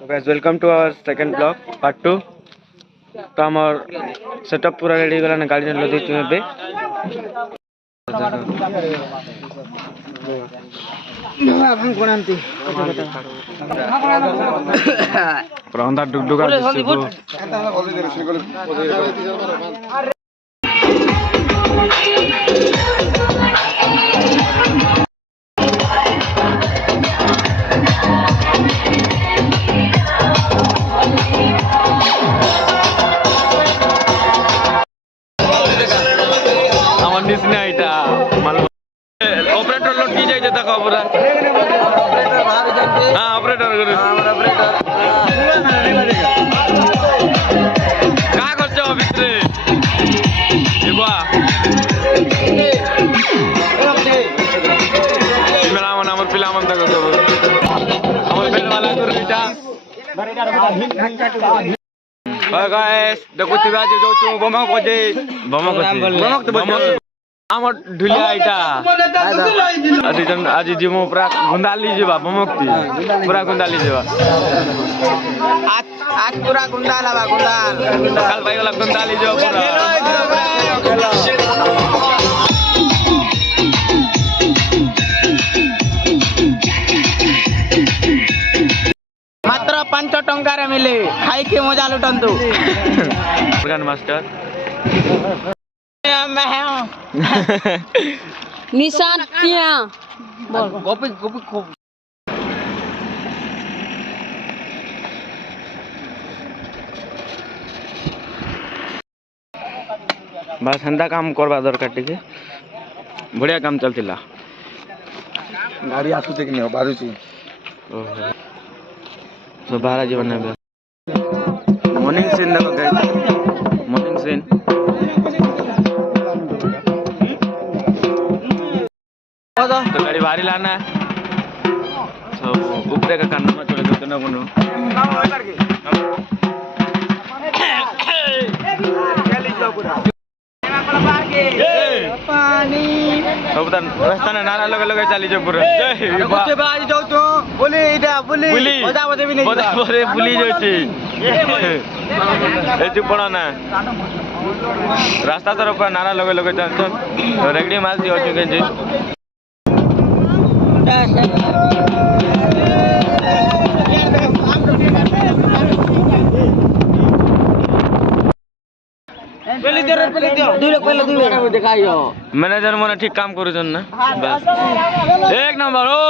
तो guys welcome to our second blog part 2। तो हमर सेटअप पूरा रेडी गला ना गाड़ी लदी तुमे बे अपन कोनंती प्रंदा डुगडुगा নিসনে আইটা মাল অপারেটর লোড কি যাইতে দেখো পুরা অপারেটর ভাবে যাইতে হ্যাঁ অপারেটর করে আমার অপারেটর কা করছো ভিতরে দেখবা মেলা মন আমার পিলা মন দেখো আমার বেল वाला করে এটা हाय गाइस देखो तुबे आज जो बमक बजे बमक तो আমার ঢুলিয়া আইটা আজি জিমো পুরা গুন্দালি যাবা বমকতি পুরা গুন্দালি যাবা আজ পুরা গুন্দালা বা গুন্দাল কাল ভাই গলা গুন্দালি যাবা পুরা মাত্র 5 টঙ্কারে মিলে খাই কে মজা লুটন্তু গান মাস্টার मैं हूं निशान क्या बोल गोपी गोपी खूब बस हंदा काम करवा दरकार टिके बढ़िया काम चलतिला गाड़ी आसु ते कि नहीं बारुची ओहो तो बारा जीवन ने मॉर्निंग सीन देखो गाइस मॉर्निंग सीन तो गाड़ी बाहरी लाना है तो ऊपर का कान में चले जाते ना कोनो पानी अब तन रास्ता ना नारा लगे लगे चली जो पूरा कुछ बाज जाऊ तो बोली इटा बोली मजा मजे भी नहीं मजा बोले बोली जोची ए चुप पड़ा ना रास्ता तरफ का नारा लगे लगे चल रेगड़ी माल दी हो चुके जी मैनेजर मोने ठीक काम करू ना बस एक नंबर ओ